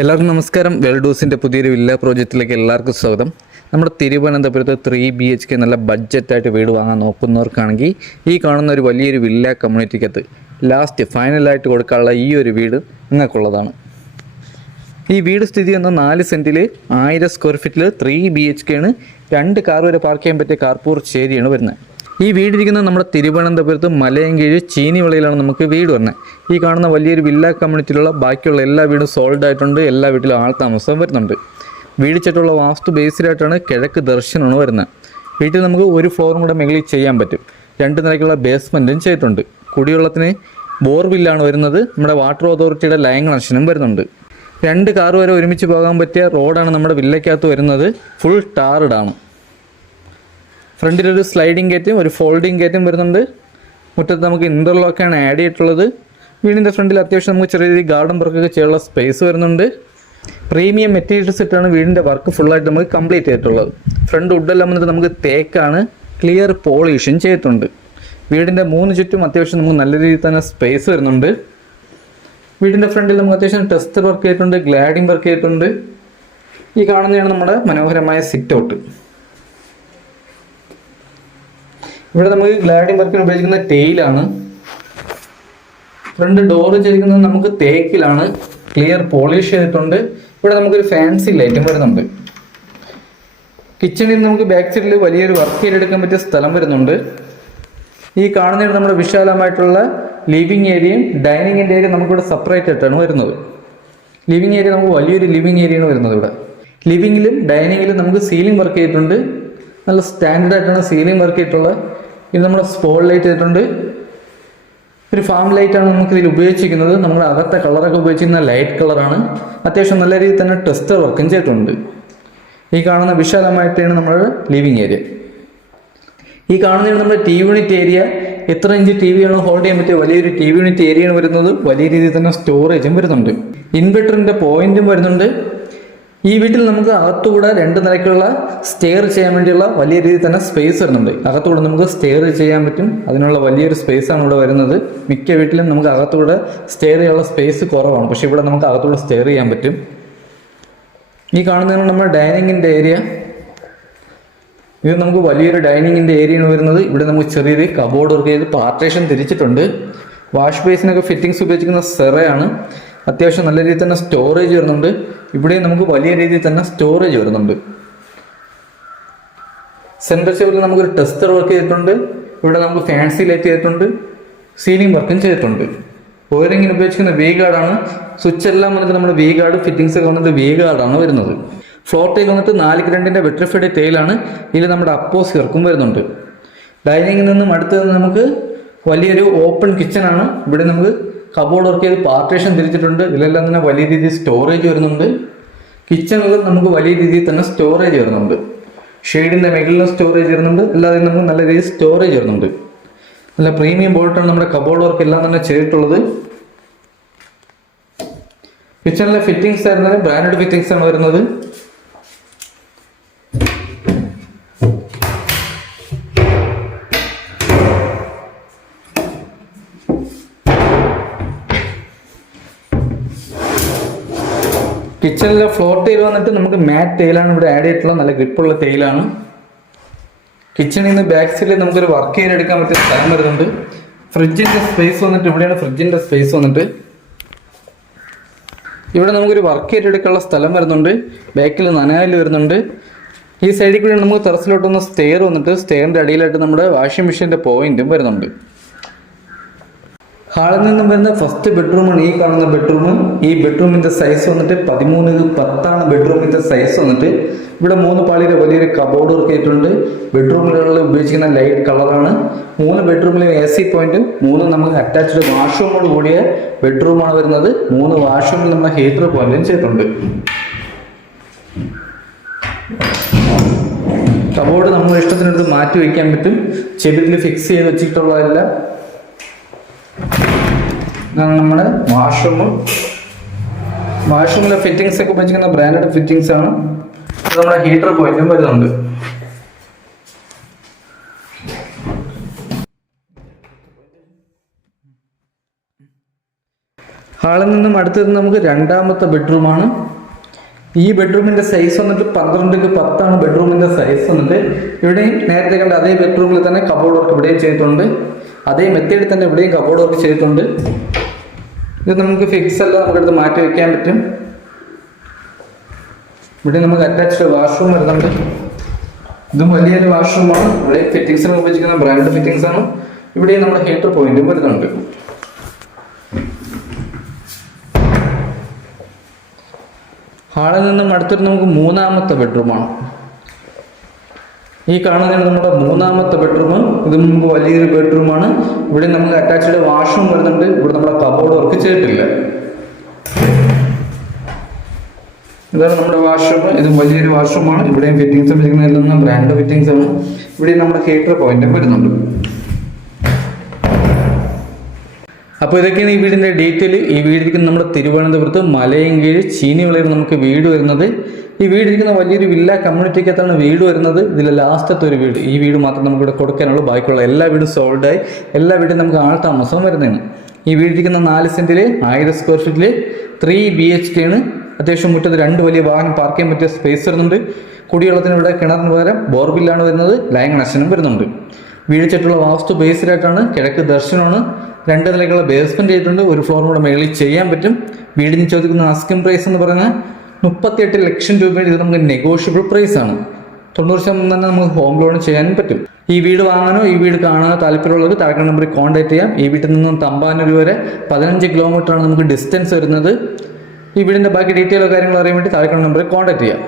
എല്ലാവർക്കും നമസ്കാരം. വെൽഡൂസിൻ്റെ പുതിയൊരു വില്ല പ്രോജക്റ്റിലേക്ക് എല്ലാവർക്കും സ്വാഗതം. നമ്മുടെ തിരുവനന്തപുരത്ത് 3BHK നല്ല ബഡ്ജറ്റായിട്ട് വീട് വാങ്ങാൻ നോക്കുന്നവർക്കാണെങ്കിൽ ഈ കാണുന്ന ഒരു വലിയൊരു വില്ല കമ്മ്യൂണിറ്റിക്കകത്ത് ലാസ്റ്റ് ഫൈനലായിട്ട് കൊടുക്കാനുള്ള ഈ ഒരു വീട് നിങ്ങൾക്കുള്ളതാണ്. ഈ വീട് സ്ഥിതി ചെയ്യുന്ന 4 സെൻറ്റിൽ 1000 സ്ക്വയർ ഫീറ്റിൽ 3BHK ആണ്. 2 കാർ വരെ പാർക്ക് ചെയ്യാൻ പറ്റിയ കാർപൂർ ചേരിയാണ് വരുന്നത്. ഈ വീടിരിക്കുന്നത് നമ്മുടെ തിരുവനന്തപുരത്ത് മലയൻകീഴ് ചീനിവിളയിലാണ് നമുക്ക് വീട് വരുന്നത്. ഈ കാണുന്ന വലിയൊരു വില്ല കമ്മ്യൂണിറ്റിയിലുള്ള ബാക്കിയുള്ള എല്ലാ വീടും സോൾഡ് ആയിട്ടുണ്ട്. എല്ലാ വീട്ടിലും ആൾ താമസം വരുന്നുണ്ട്. വീടിച്ചിട്ടുള്ള വാസ്തു ബേസിലായിട്ടാണ് കിഴക്ക് ദർശനമാണ് വരുന്നത്. വീട്ടിൽ നമുക്ക് ഒരു ഫ്ലോറും കൂടെ മുകളിൽ ചെയ്യാൻ പറ്റും. 2 നിലയ്ക്കുള്ള ബേസ്മെൻറ്റും ചെയ്തിട്ടുണ്ട്. കുടിവെള്ളത്തിന് ബോർവില്ലാണ് വരുന്നത്. നമ്മുടെ വാട്ടർ അതോറിറ്റിയുടെ ലൈൻ കണക്ഷനും വരുന്നുണ്ട്. 2 കാർ വരെ ഒരുമിച്ച് പോകാൻ പറ്റിയ റോഡാണ് നമ്മുടെ വില്ലയ്ക്കകത്ത് വരുന്നത്. ഫുൾ ടാർഡാണ്. ഫ്രണ്ടിലൊരു സ്ലൈഡിങ് ഗേറ്റും ഒരു ഫോൾഡിങ് ഗേറ്റും വരുന്നുണ്ട്. മുറ്റത്ത് നമുക്ക് ഇൻ്റർലോക്കാണ് ആഡ് ചെയ്തിട്ടുള്ളത്. വീടിൻ്റെ ഫ്രണ്ടിൽ അത്യാവശ്യം നമുക്ക് ചെറിയ രീതിയിൽ ഗാർഡൻ വർക്കൊക്കെ ചെയ്യാനുള്ള സ്പേസ് വരുന്നുണ്ട്. പ്രീമിയം മെറ്റീരിയൽസ് ഇട്ടാണ് വീടിൻ്റെ വർക്ക് ഫുള്ളായിട്ട് നമുക്ക് കംപ്ലീറ്റ് ചെയ്തിട്ടുള്ളത്. ഫ്രണ്ട് വുഡെല്ലാം വന്നിട്ട് നമുക്ക് തേക്കാണ്. ക്ലിയർ പോളിഷും ചെയ്തിട്ടുണ്ട്. വീടിൻ്റെ 3 ചുറ്റും അത്യാവശ്യം നമുക്ക് നല്ല രീതിയിൽ തന്നെ സ്പേസ് വരുന്നുണ്ട്. വീടിൻ്റെ ഫ്രണ്ടിൽ നമുക്ക് അത്യാവശ്യം ടെസ്റ്റർ വർക്ക് ചെയ്തിട്ടുണ്ട്, ഗ്ലാഡിങ് വർക്ക് ചെയ്തിട്ടുണ്ട്. ഈ കാണുന്നതാണ് നമ്മുടെ മനോഹരമായ സിറ്റ് ഔട്ട്. ഇവിടെ നമുക്ക് ഗ്ലാഡിങ് വർക്കിന് ഉപയോഗിക്കുന്ന ടെയിലാണ്. ഫ്രണ്ട് ഡോറ് ചെയ്തിരിക്കുന്നത് നമുക്ക് തേക്കിലാണ്. ക്ലിയർ പോളിഷ് ചെയ്തിട്ടുണ്ട്. ഇവിടെ നമുക്കൊരു ഫാൻസി ലൈറ്റും വരുന്നുണ്ട്. കിച്ചണിൽ നമുക്ക് ബാക്ക് സൈഡിൽ വലിയൊരു വർക്ക് ചെയ്തെടുക്കാൻ പറ്റിയ സ്ഥലം വരുന്നുണ്ട്. ഈ കാണുന്നതാണ് നമ്മുടെ വിശാലമായിട്ടുള്ള ലിവിങ് ഏരിയയും ഡൈനിങ്ങിൻ്റെ ഏരിയ നമുക്കിവിടെ സെപ്പറേറ്റ് ആയിട്ടാണ് വരുന്നത്. ലിവിങ് ഏരിയ നമുക്ക് വലിയൊരു ലിവിങ് ഏരിയയാണ് വരുന്നത്. ഇവിടെ ലിവിങ്ങിലും ഡൈനിങ്ങിലും നമുക്ക് സീലിംഗ് വർക്ക് ചെയ്തിട്ടുണ്ട്. നല്ല സ്റ്റാൻഡേർഡ് ആയിട്ടാണ് സീലിംഗ് വർക്ക് ചെയ്തിട്ടുള്ളത്. ഇത് നമ്മുടെ സ്പോട്ട് ലൈറ്റ് ചെയ്തിട്ടുണ്ട്. ഒരു ഫാം ലൈറ്റാണ് നമുക്ക് ഇതിൽ ഉപയോഗിച്ചിരിക്കുന്നത്. നമ്മുടെ അകത്തെ കളറൊക്കെ ഉപയോഗിച്ചിരുന്ന ലൈറ്റ് കളറാണ്. അത്യാവശ്യം നല്ല രീതിയിൽ തന്നെ ടെസ്റ്റർ വർക്കും ചെയ്തിട്ടുണ്ട്. ഈ കാണുന്ന വിശാലമായിട്ടാണ് നമ്മുടെ ലിവിങ് ഏരിയ. ഈ കാണുന്നതാണ് നമ്മുടെ ടി വി യൂണിറ്റ് ഏരിയ. എത്ര ഇഞ്ച് ടി വിയാണ് ഹോൾഡ് ചെയ്യാൻ പറ്റിയ വലിയൊരു ടി വി യൂണിറ്റ് ഏരിയയാണ് വരുന്നത്. വലിയ രീതിയിൽ തന്നെ സ്റ്റോറേജും വരുന്നുണ്ട്. ഇൻവെർട്ടറിൻ്റെ പോയിന്റും വരുന്നുണ്ട്. ഈ വീട്ടിൽ നമുക്ക് അകത്തുകൂടെ 2 നിലയ്ക്കുള്ള സ്റ്റെയർ ചെയ്യാൻ വേണ്ടിയുള്ള വലിയ രീതിയിൽ തന്നെ സ്പേസ് വരുന്നുണ്ട്. അകത്തുകൂടെ നമുക്ക് സ്റ്റെയർ ചെയ്യാൻ പറ്റും. അതിനുള്ള വലിയൊരു സ്പേസാണ് ഇവിടെ വരുന്നത്. മിക്ക വീട്ടിലും നമുക്ക് അകത്തുകൂടെ സ്റ്റെയർ ചെയ്യാനുള്ള സ്പേസ് കുറവാണ്. പക്ഷെ ഇവിടെ നമുക്ക് അകത്തുകൂടെ സ്റ്റെയർ ചെയ്യാൻ പറ്റും. ഈ കാണുന്നതാണ് നമ്മുടെ ഡൈനിങ്ങിൻ്റെ ഏരിയ. ഇത് നമുക്ക് വലിയൊരു ഡൈനിങ്ങിൻ്റെ ഏരിയയാണ് വരുന്നത്. ഇവിടെ നമുക്ക് ചെറിയൊരു കബോർഡ് വർക്ക് ചെയ്ത് പാർട്ടീഷൻ തിരിച്ചിട്ടുണ്ട്. വാഷ് ബേസിനൊക്കെ ഫിറ്റിങ്സ് ഉപയോഗിക്കുന്ന സെറയാണ്. അത്യാവശ്യം നല്ല രീതിയിൽ തന്നെ സ്റ്റോറേജ് വരുന്നുണ്ട്. ഇവിടെ നമുക്ക് വലിയ രീതിയിൽ തന്നെ സ്റ്റോറേജ് വരുന്നുണ്ട്. സെൻട്രൽ ഷെൽഫിൽ നമുക്കൊരു ടെസ്റ്റർ വർക്ക് ചെയ്തിട്ടുണ്ട്. ഇവിടെ നമുക്ക് ഫാൻസി ലൈറ്റ് ചെയ്തിട്ടുണ്ട്. സീലിംഗ് വർക്കും ചെയ്തിട്ടുണ്ട്. വയറിങ്ങിന് ഉപയോഗിക്കുന്ന വി ഗാർഡാണ്. സ്വിച്ച് എല്ലാം വന്നിട്ട് നമ്മുടെ വി ഗാർഡ് ഫിറ്റിംഗ്സ് ഒക്കെ വന്നിട്ട് വി ഗാർഡാണ് വരുന്നത്. ഫ്ലോർ ടൈൽ വന്നിട്ട് 4 ഗ്രണ്ടിൻ്റെ വെട്രിഫൈഡ് ടൈലാണ്. ഇതിൽ നമ്മുടെ അപ്പോസ് വർക്കും വരുന്നുണ്ട്. ഡൈനിങ്ങിൽ നിന്നും അടുത്ത് നമുക്ക് വലിയൊരു ഓപ്പൺ കിച്ചണാണ്. ഇവിടെ നമുക്ക് കബോർഡ് വർക്ക് ചെയ്ത് പാർട്ടീഷൻ തിരിച്ചിട്ടുണ്ട്. ഇതിലെല്ലാം തന്നെ വലിയ രീതിയിൽ സ്റ്റോറേജ് വരുന്നുണ്ട്. കിച്ചണിലും നമുക്ക് വലിയ രീതിയിൽ തന്നെ സ്റ്റോറേജ് വരുന്നുണ്ട്. ഷെയ്ഡിൻ്റെ മുകളിലും സ്റ്റോറേജ് വരുന്നുണ്ട്. അല്ലാതെ നമുക്ക് നല്ല രീതിയിൽ സ്റ്റോറേജ് വരുന്നുണ്ട്. നല്ല പ്രീമിയം ബോൾട്ടാണ് നമ്മുടെ കബോർഡ് വർക്ക് എല്ലാം തന്നെ ചെയ്തിട്ടുള്ളത്. കിച്ചണിലെ ഫിറ്റിംഗ്സ് ആയിരുന്നാലും ബ്രാൻഡഡ് ഫിറ്റിംഗ്സ് ആണ് വരുന്നത്. കിച്ചണിലെ ഫ്ലോർ ടൈൽ വന്നിട്ട് നമുക്ക് മാറ്റ് ടൈലാണ് ഇവിടെ ആഡ് ചെയ്തിട്ടുള്ളത്. നല്ല ഗ്രിപ്പുള്ള ടൈലാണ്. കിച്ചണിൽ നിന്ന് ബാക്ക് സൈഡിൽ നമുക്കൊരു വർക്ക് ഏരിയ എടുക്കാൻ പറ്റിയ സ്ഥലം വരുന്നുണ്ട്. ഫ്രിഡ്ജിൻ്റെ സ്പേസ് വന്നിട്ട് ഇവിടെയാണ് ഫ്രിഡ്ജിൻ്റെ സ്പേസ് വന്നിട്ട്. ഇവിടെ നമുക്കൊരു വർക്ക് ഏരിയ എടുക്കാനുള്ള സ്ഥലം വരുന്നുണ്ട്. ബാക്കിൽ നനയാല് വരുന്നുണ്ട്. ഈ സൈഡിൽ കൂടി നമുക്ക് ടെറസിലോട്ട് വന്ന സ്റ്റെയർ വന്നിട്ട് സ്റ്റെയറിൻ്റെ അടിയിലായിട്ട് നമ്മുടെ വാഷിംഗ് മെഷീൻ്റെ പോയിന്റും വരുന്നുണ്ട്. ഹാളിൽ നിന്നും വരുന്ന ഫസ്റ്റ് ബെഡ്റൂമാണ് ഈ കാണുന്ന ബെഡ്റൂം. ഈ ബെഡ്റൂമിന്റെ സൈസ് വന്നിട്ട് 13x10 ബെഡ്റൂമിന്റെ സൈസ് വന്നിട്ട്. ഇവിടെ 3 പാളിയുടെ വലിയൊരു കബോർഡ് വർക്ക് ചെയ്തിട്ടുണ്ട്. ബെഡ്റൂമുകളിൽ ഉപയോഗിക്കുന്ന ലൈറ്റ് കളറാണ്. 3 ബെഡ്റൂമിലും AC പോയിന്റും 3 നമുക്ക് അറ്റാച്ച്ഡ് വാഷ്റൂമോട് കൂടിയ ബെഡ്റൂമാണ് വരുന്നത്. 3 വാഷ്റൂമിൽ നമ്മൾ ഹീറ്റർ പോയിന്റും ചെയ്തിട്ടുണ്ട്. കബോർഡ് നമ്മുടെ ഇഷ്ടത്തിനടുത്ത് മാറ്റി വയ്ക്കാൻ പറ്റും. ചെവിയിൽ ഫിക്സ് ചെയ്ത് വെച്ചിട്ടുള്ളതല്ല. ഇതാണ് നമ്മുടെ വാഷ്റൂമിലെ ഫിറ്റിംഗ്സ് ഒക്കെ ഉപയോഗിക്കുന്ന ബ്രാൻഡഡ് ഫിറ്റിംഗ്സ് ആണ്. നമ്മുടെ ഹീറ്റർ പോയിന്റും വരുന്നുണ്ട്. ഹാളിൽ നിന്നും അടുത്തത് നമുക്ക് രണ്ടാമത്തെ ബെഡ്റൂമാണ്. ഈ ബെഡ്റൂമിന്റെ സൈസ് വന്നിട്ട് 12x10 ബെഡ്റൂമിന്റെ സൈസ് വന്നിട്ട്. ഇവിടെയും നേരത്തെ കണ്ട അതേ ബെഡ്റൂമിൽ തന്നെ കബോർഡ് വർക്ക് ഇവിടെയും ചെയ്തിട്ടുണ്ട്. അതേ മെത്തേഡിൽ തന്നെ ഇവിടെയും കബോർഡ് വർക്ക് ചെയ്തിട്ടുണ്ട്. ഇത് നമുക്ക് ഫിക്സ് അല്ല, നമുക്കെടുത്ത് മാറ്റി വെക്കാൻ പറ്റും. ഇവിടെ നമുക്ക് അറ്റാച്ച്ഡ് വാഷ്റൂം വരുന്നുണ്ട്. ഇതും വലിയൊരു വാഷ്റൂമാണ്. ഇവിടെ ഫിറ്റിംഗ്സിന് ഉപയോഗിക്കുന്ന ബ്രാൻഡ് ഫിറ്റിംഗ്സ് ആണ്. ഇവിടെയും നമ്മുടെ ഹീറ്റർ പോയിന്റും വരുന്നുണ്ട്. ഹാളിൽ നിന്നും അടുത്തൊരു നമുക്ക് മൂന്നാമത്തെ ബെഡ്റൂമാണ്. ഈ കാണുന്നതാണ് നമ്മുടെ മൂന്നാമത്തെ ബെഡ്റൂം. ഇത് നമുക്ക് വലിയൊരു ബെഡ്റൂമാണ്. ഇവിടെ നമുക്ക് അറ്റാച്ച്ഡ് വാഷ്റൂം വരുന്നുണ്ട്. ഇവിടെ നമ്മുടെ കബോർഡ് വർക്ക് ചെയ്തിട്ടില്ല. ഇതാണ് നമ്മുടെ വാഷ്റൂം. ഇത് വലിയൊരു വാഷ്റൂമാണ്. ഇവിടെയും ഫിറ്റിംഗ്സ് എല്ലാം ബ്രാൻഡ് ഫിറ്റിംഗ്സ് ആണ്. ഇവിടെയും നമ്മുടെ ഹീറ്റർ പോയിന്റും വരുന്നുണ്ട്. അപ്പോൾ ഇതൊക്കെയാണ് ഈ വീടിന്റെ ഡീറ്റെയിൽ. ഈ വീടിരിക്കുന്ന നമ്മുടെ തിരുവനന്തപുരത്ത് മലയൻകീഴ് ചീനിവിളയിൽ നമുക്ക് വീട് വരുന്നത്. ഈ വീടിരിക്കുന്ന വലിയൊരു വില്ല കമ്മ്യൂണിറ്റിക്കകത്താണ് വീട് വരുന്നത്. ഇതിലെ ലാസ്റ്റത്തെ ഒരു വീട്, ഈ വീട് മാത്രം നമുക്ക് ഇവിടെ കൊടുക്കാനുള്ളൂ. ബാക്കിയുള്ള എല്ലാ വീടും സോൾഡായി. എല്ലാ വീടും നമുക്ക് ആൾ താമസവും വരുന്നതാണ്. ഈ വീടിരിക്കുന്ന 4 സെന്റില് 1000 സ്ക്വയർ ഫീറ്റില് 3 BHK ആണ്. അത്യാവശ്യം മുറ്റത്ത് 2 വലിയ വാഹനം പാർക്ക് ചെയ്യാൻ പറ്റിയ സ്പേസ് വരുന്നുണ്ട്. കുടിവെള്ളത്തിന് ഇവിടെ കിണറിന് പകരം ബോർബില്ലാണ് വരുന്നത്. ലൈൻ കണക്ഷനും വരുന്നുണ്ട്. വീട് ചുറ്റുള്ള വാസ്തു ബേസ്ഡായിട്ടാണ്. കിഴക്ക് ദർശനമാണ്. 2 നിലയ്ക്കുള്ള ബേസ്മെന്റ് ചെയ്തിട്ടുണ്ട്. ഒരു ഫ്ലോർ കൂടെ മേളിൽ ചെയ്യാൻ പറ്റും. വീടിന് ചോദിക്കുന്ന ആസ്കിംഗ് പ്രൈസ് എന്ന് പറഞ്ഞാൽ 38 ലക്ഷം രൂപയുടെ. ഇത് നമുക്ക് നെഗോഷ്യബിൾ പ്രൈസ് ആണ്. 90% തന്നെ നമുക്ക് ഹോം ലോൺ ചെയ്യാനും പറ്റും. ഈ വീട് വാങ്ങാനോ ഈ വീട് കാണാനോ താല്പര്യമുള്ളവർക്ക് താഴെ നമ്പറിൽ കോൺടാക്ട് ചെയ്യാം. ഈ വീട്ടിൽ നിന്നും തമ്പാനൂർ വരെ 15 കിലോമീറ്ററാണ് നമുക്ക് ഡിസ്റ്റൻസ് വരുന്നത്. ഈ വീടിന്റെ ബാക്കി ഡീറ്റെയിലോ കാര്യങ്ങളോ അറിയാൻ വേണ്ടി താഴെ നമ്പറിൽ കോൺടാക്ട് ചെയ്യാം.